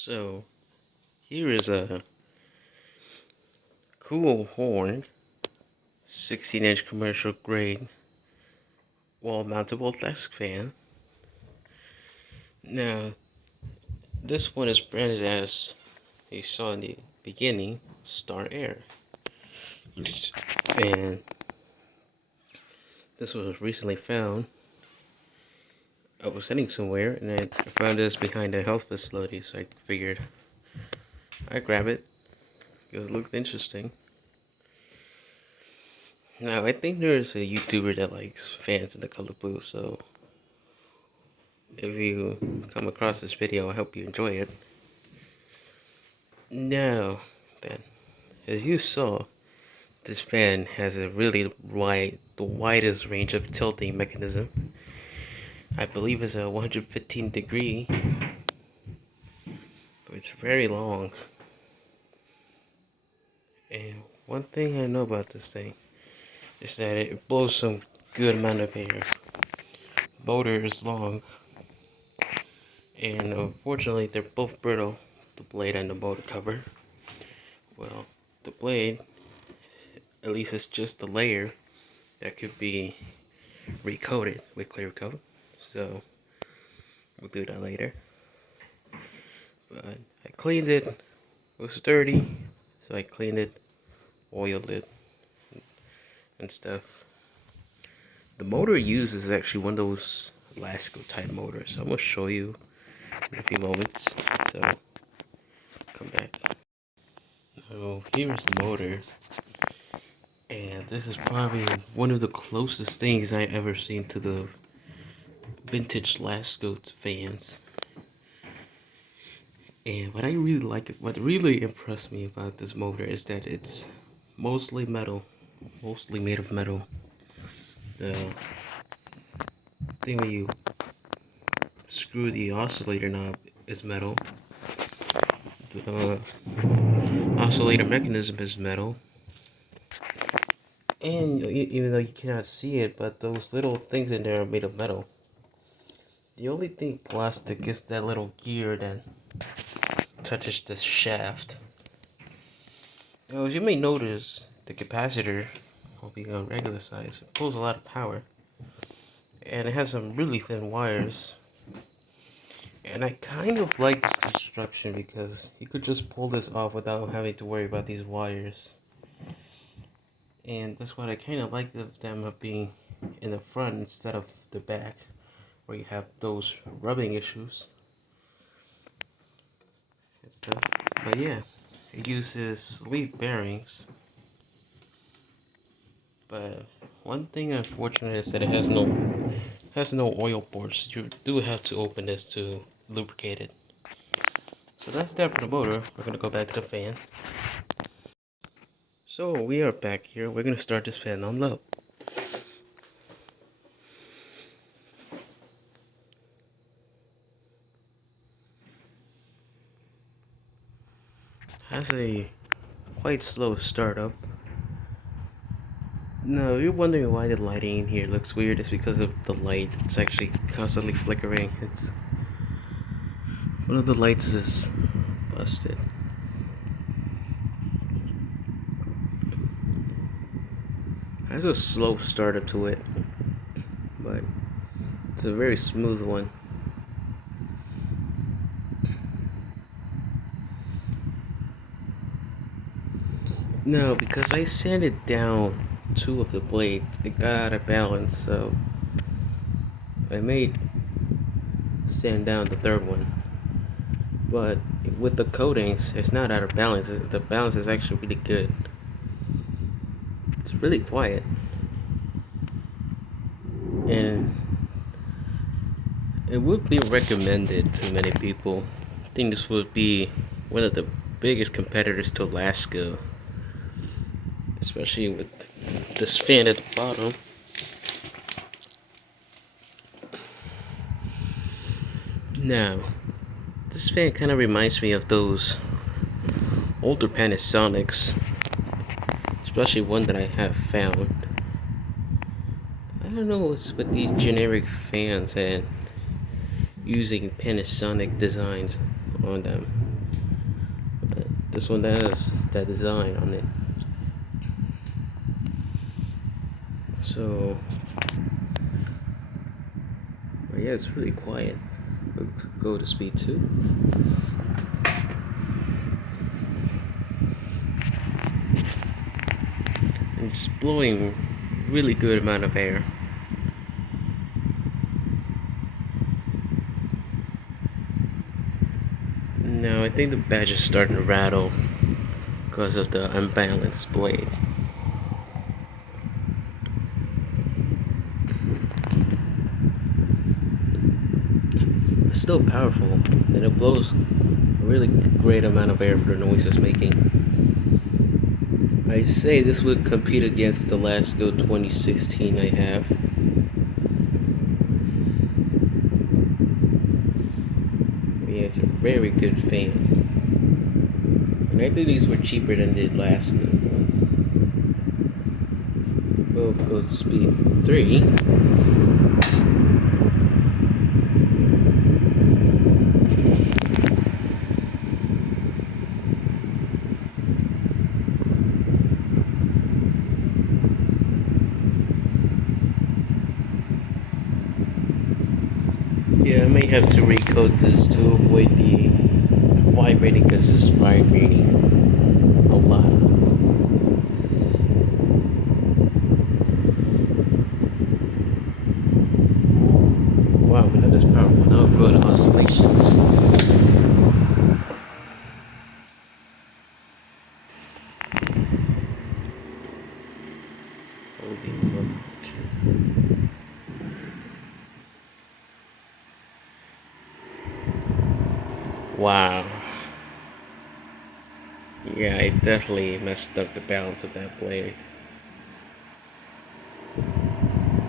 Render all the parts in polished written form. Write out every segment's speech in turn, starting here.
So here is a Kuo Horng 16-inch commercial grade wall mountable desk fan. Now this one is branded as you saw in the beginning, Aire. And this was recently found. I was sitting somewhere and I found this behind a health facility, so I figured I'd grab it because it looked interesting. Now I think there's a YouTuber that likes fans in the color blue, so if you come across this video, I hope you enjoy it. Now then, as you saw, this fan has a really the widest range of tilting mechanism. I believe it's a 115 degree, but it's very long. And one thing I know about this thing is that it blows some good amount of air. Motor is long, and unfortunately they're both brittle, the blade and the motor cover. Well, the blade, at least it's just the layer that could be recoated with clear coat, so we'll do that later. But I cleaned it. It was dirty, so I cleaned it, oiled it, and stuff. The motor used is actually one of those lasko type motors, so I'm going to show you in a few moments. So come back. So here's the motor, and this is probably one of the closest things I ever seen to the vintage lasko fans. And what I really like, what really impressed me about this motor is that it's mostly metal, mostly made of metal. The thing where you screw the oscillator knob is metal. The oscillator mechanism is metal. And even though you cannot see it, but those little things in there are made of metal. The only thing plastic is that little gear that touches this shaft. Now, as you may notice, the capacitor will be on regular size. It pulls a lot of power, and it has some really thin wires. And I kind of like this construction because you could just pull this off without having to worry about these wires. And that's what I kind of like them being in the front instead of the back, where you have those rubbing issues and stuff. But yeah, it uses sleeve bearings. But one thing unfortunate is that it has no oil ports. You do have to open this to lubricate it. So that's that for the motor. We're gonna go back to the fan. So we are back here. We're gonna start this fan on low. Has a quite slow startup. No, you're wondering why the lighting in here looks weird. It's because of the light. It's actually constantly flickering. It's one of the lights is busted. Has a slow startup to it, but it's a very smooth one. No, because I sanded down two of the blades, it got out of balance, so I made sand down the third one. But with the coatings, it's not out of balance. The balance is actually really good. It's really quiet. And it would be recommended to many people. I think this would be one of the biggest competitors to Lasko, especially with this fan at the bottom. Now, this fan kind of reminds me of those older Panasonics, especially one that I have found. I don't know what's with these generic fans and using Panasonic designs on them. This one has that design on it. So, yeah, it's really quiet. We'll go to speed 2. And it's blowing really good amount of air. Now I think the badge is starting to rattle because of the unbalanced blade. It's still powerful, and it blows a really great amount of air for the noise it's making. I say this would compete against the Lasko 2016 I have. Yeah, it's a very good fan. And I think these were cheaper than the Lasko ones. We'll go to speed 3. Yeah, I may have to recode this to avoid the vibrating because this is vibrating a lot. Wow, that is powerful. Now I'll go to oscillations. Holy Lord, Jesus. Wow. Yeah, I definitely messed up the balance of that blade.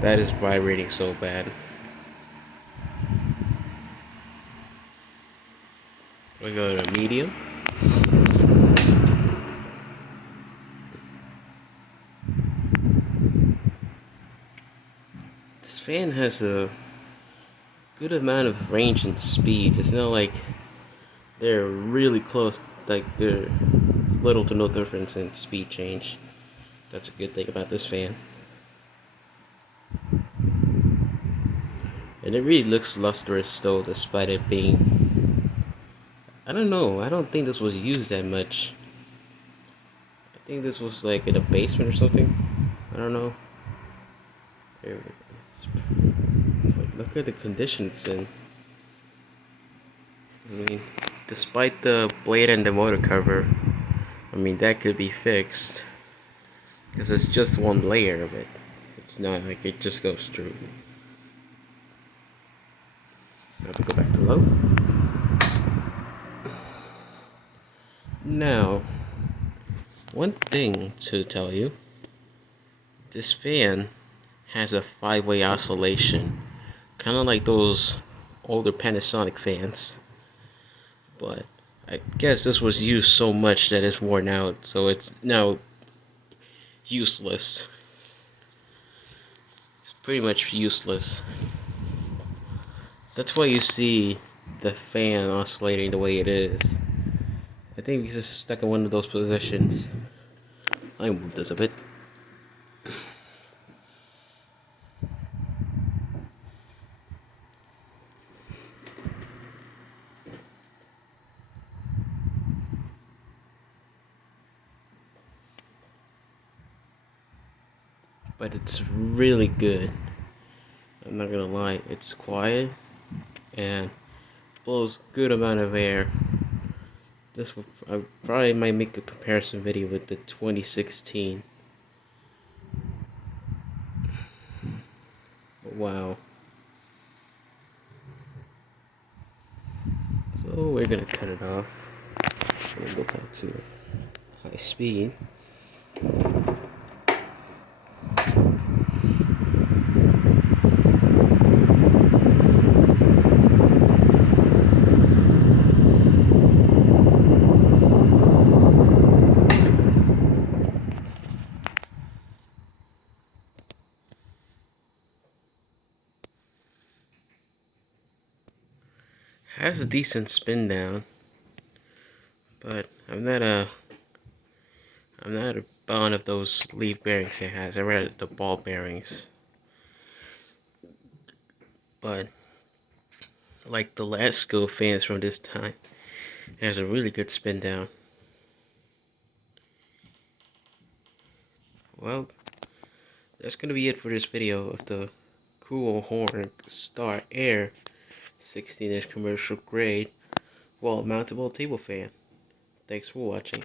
That is vibrating so bad. We go to medium. This fan has a good amount of range and speeds. It's not like they're really close, like there's little to no difference in speed change. That's a good thing about this fan. And it really looks lustrous though, despite it being, I don't know, I don't think this was used that much. I think this was like in a basement or something. I don't know. Look at the condition it's in. I mean, despite the blade and the motor cover, I mean, that could be fixed. Because it's just one layer of it. It's not like it just goes through. Now we go back to low. Now, one thing to tell you. This fan has a 5-way oscillation. Kind of like those older Panasonic fans. But I guess this was used so much that it's worn out, so it's now useless. It's pretty much useless. That's why you see the fan oscillating the way it is. I think it's just stuck in one of those positions. I move this a bit. But it's really good. I'm not gonna lie, it's quiet and blows good amount of air. This will, I probably might make a comparison video with the 2016. Wow. So we're gonna cut it off. We'll go back to high speed. Has a decent spin down, But I'm not a fond of those leaf bearings it has. I read the ball bearings. But like the lasko fans from this time, it has a really good spin down. Well, that's gonna be it for this video of the Kuo Horng Star Aire 16-inch commercial grade wall mountable table fan. Thanks for watching.